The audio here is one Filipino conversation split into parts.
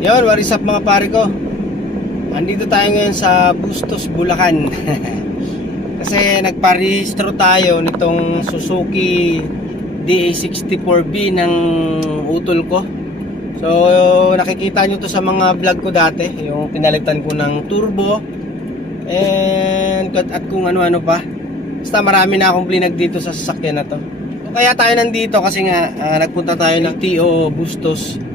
Yon, what is up mga pare ko? Andito tayo ngayon sa Bustos, Bulacan. Kasi nagparehistro tayo nitong Suzuki DA64B ng utol ko. So, nakikita nyo to sa mga vlog ko dati. Yung pinalitan ko ng turbo. And at kung ano-ano pa. Basta marami na akong blinag dito sa sasakyan na to. So, kaya tayo nandito kasi nga ah, nagpunta tayo ng TO Bustos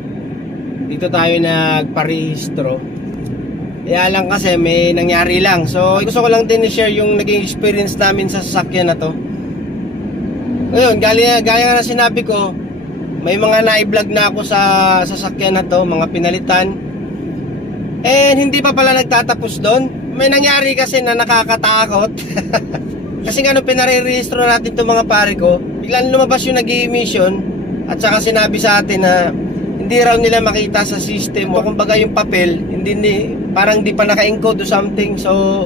dito tayo nagparehistro. Kaya lang kasi may nangyari lang. So gusto ko lang din i-share yung naging experience namin sa sasakyan na to. Ngayon gaya, gaya na sinabi ko may mga na-vlog na ako sa sasakyan na to mga pinalitan. And hindi pa pala nagtatapos doon. May nangyari kasi na nakakatakot. Kasi nga nung pinarehistro natin itong mga pare ko biglang lumabas yung nag emission at saka sinabi sa atin na hindi raw nila makita sa system. O kumbaga yung papel hindi ni parang di pa naka-encode o something. So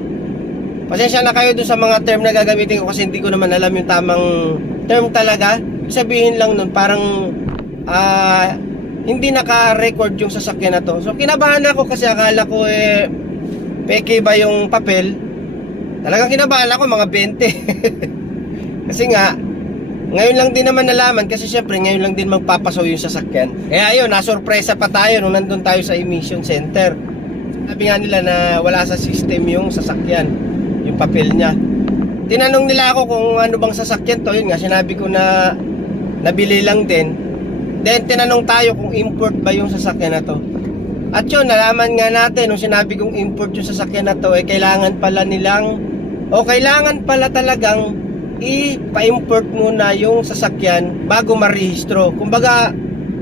pasensya na kayo dun sa mga term na gagamitin ko kasi hindi ko naman alam yung tamang term talaga. Sabihin lang nun parang ah hindi naka-record yung sasakyan na to. So kinabahan ako kasi akala ko eh peke ba yung papel? Talagang kinabahan ako mga 20. Kasi nga ngayon lang din naman nalaman kasi syempre ngayon lang din magpapasaw yung sasakyan. Kaya ayun, nasurpresa pa tayo nung nandun tayo sa emission center. Sabi nga nila na wala sa system yung sasakyan, yung papel niya. Tinanong nila ako kung ano bang sasakyan to, yun nga sinabi ko na nabili lang din. Then tinanong tayo kung import ba yung sasakyan na to. At yun, nalaman nga natin nung sinabi kong import yung sasakyan na to, eh kailangan pala nilang o kailangan pala talagang ipa-import muna yung sasakyan bago marehistro. Kumbaga,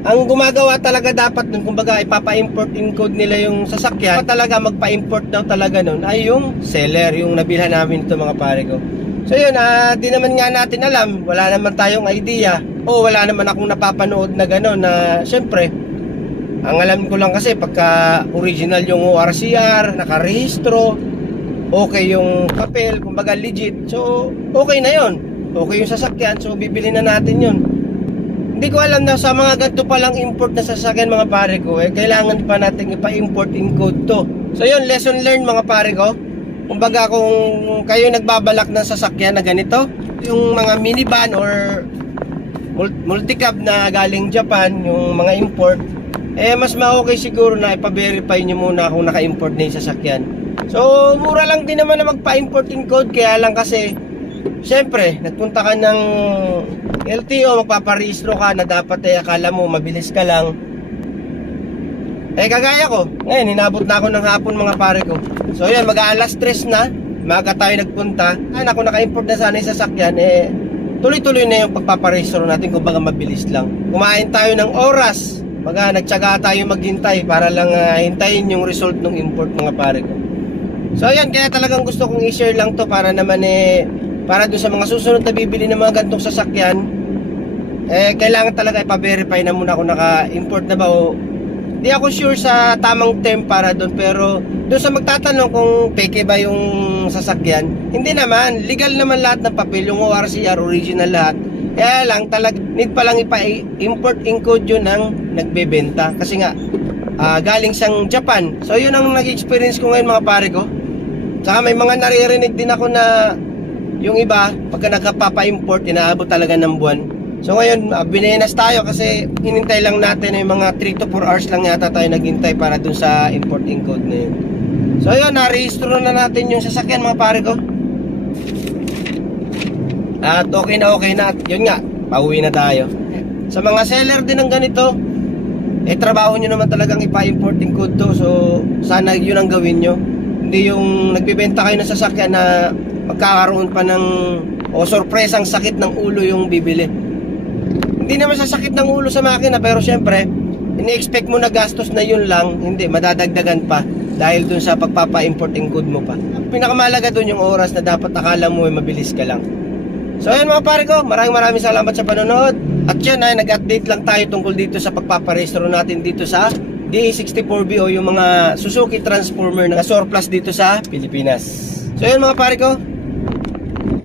ang gumagawa talaga dapat nun, kumbaga ipapa-import in code nila yung sasakyan, talaga magpa-import daw talaga nun ay yung seller, yung nabilhan namin ito mga pare ko. So yun, ah, di naman nga natin alam, wala naman tayong idea, o wala naman akong napapanood na gano'n na syempre, ang alam ko lang kasi pagka original yung ORCR, nakarehistro, okay yung papel, kumbaga legit. So, okay na yon. Okay yung sasakyan, so bibili na natin yon. Hindi ko alam na sa mga ganito palang import na sasakyan mga pare ko, eh, kailangan pa natin ipa-import in code to. So yun, lesson learned mga pare ko. Kumbaga kung kayo nagbabalak ng sasakyan na ganito, yung mga minivan or mul- multicab na galing Japan, yung mga import, eh mas ma-okay siguro na ipa-verify nyo muna kung naka-import na yung sasakyan. So, mura lang din naman na magpa-import in code, kaya lang kasi, syempre, nagpunta ka ng LTO, magpaparehistro ka na dapat eh, akala mo, mabilis ka lang. Eh, kagaya ko, ngayon, hinabot na ako ng hapon mga pare ko. So, yan, mag-aalas stress na, maga tayo nagpunta. Ay, naku, naka-import na sana yung sasakyan, eh, tuloy-tuloy na yung pagpaparehistro natin kung baga mabilis lang. Kumain tayo ng oras, Baga, nagtsaga tayo maghintay para lang ah, hintayin yung result ng import mga pare ko. So ayan, kaya talagang gusto kong i-share lang to para naman eh, para doon sa mga susunod na bibili ng mga gantong sasakyan, eh, kailangan talaga ipa-verify na muna kung naka-import na ba o di ako sure sa tamang term para doon. Pero doon sa magtatanong kung peke ba yung sasakyan hindi naman, legal naman lahat ng papel yung ORCR, original lahat. Kaya lang talag need pa lang ipa-import in code yun ng nagbebenta. Kasi nga ah, galing siyang Japan. So yun ang nag-experience ko ngayon mga pare ko Tsaka may mga naririnig din ako na yung iba, pagka nagkapapa-import, inaabot talaga ng buwan. So ngayon, uh, binenas tayo kasi hinintay lang natin yung mga 3 to 4 hours lang yata tayo naghintay para dun sa importing code na yun. So yun, na-rehistro na natin yung sasakyan mga pare ko. At okay na okay na. Yun nga, pauwi na tayo. Sa mga seller din ng ganito, eh trabaho nyo naman talagang ipa-importing code to. So sana yun ang gawin nyo. Hindi yung nagbibenta kayo ng sasakyan na magkakaroon pa ng o sorpresang sakit ng ulo yung bibili. Hindi naman sa sakit ng ulo sa makina pero syempre, ini-expect mo na gastos na yun lang, hindi, madadagdagan pa dahil dun sa pagpapa-importing code mo pa. Pinakamalaga dun yung oras na dapat akala mo ay mabilis ka lang. So ayun mga pare ko, maraming maraming salamat sa panonood. At yan ay nag-update lang tayo tungkol dito sa pagpaparehistro natin dito sa DA64B o yung mga Suzuki Transformer na surplus dito sa Pilipinas. So ayun mga pare ko,